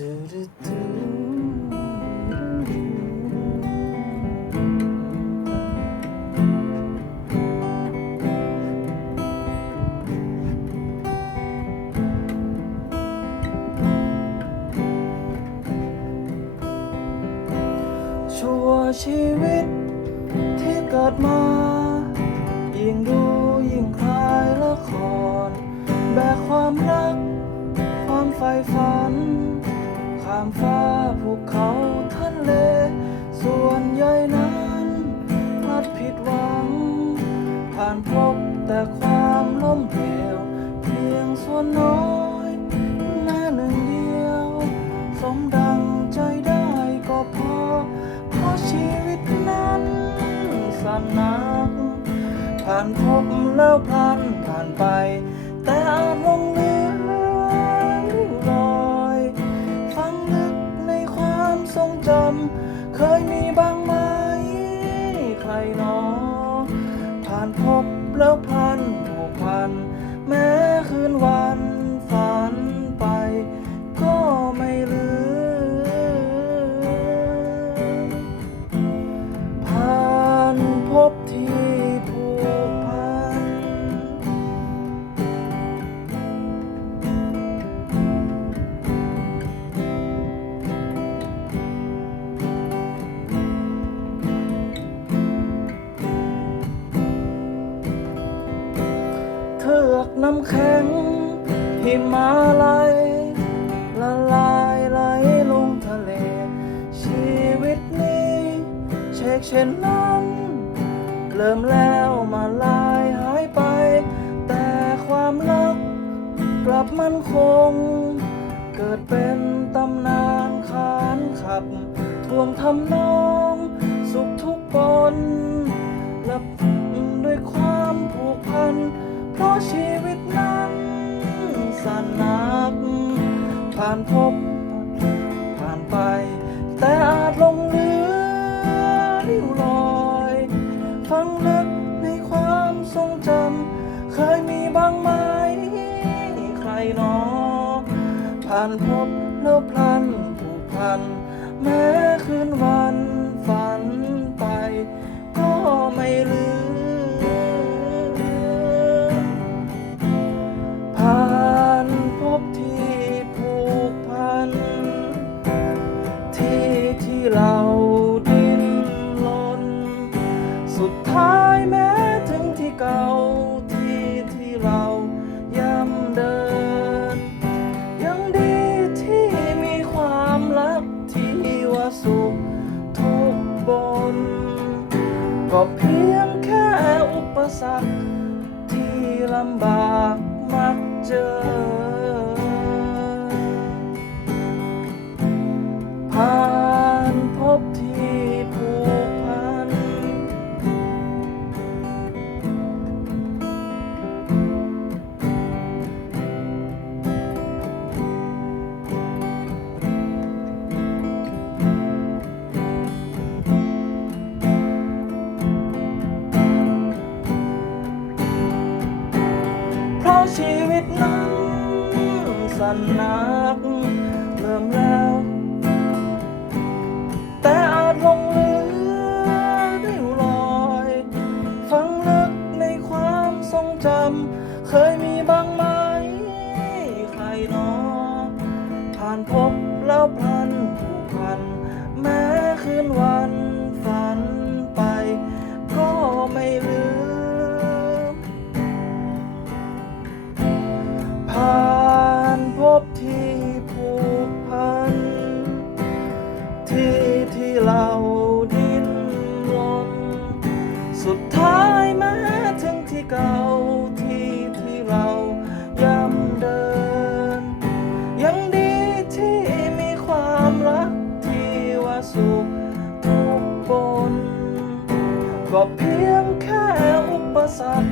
ชั่วชีวิตที่เกิดมา น้อยแม้หนึ่งเดียว สมดังใจได้ก็พอเพราะชีวิตนั้นสั้นนักผ่านพบแล้วพลันผ่านไป แต่อาจลงเหลือรอย ฟังลึกในความทรงจำเคยมีบ้างไหม น้ำแข็งหิมาลัยละลายไหลลงทะเล ชีวิตนี้เช็กเช่นนั้นเริ่มแล้วมาลายหายไป แต่ความรักกลับมันคง เกิดเป็นตำนานขานขับ ทวงทำนอง สุขทุกปนและด้วยความผูกพัน เพราะชี ผ่านพบ ผ่านไป แต่อาจหลงเหลือริ้วรอยฟังลึกในความทรงจำ เคยมีบ้างไหม ใครหนอ ผ่านพบแล้วพลันผูกพันแม้ ก็เพียงแค่อุปสรรคที่ลำบากานนักเริ่มแล้ว แต่อาจหลงเหลือริ้วรอยฟังลึกในความทรงจำ เคยมีบ้างไหม ใครหนอผ่านพบ ทุ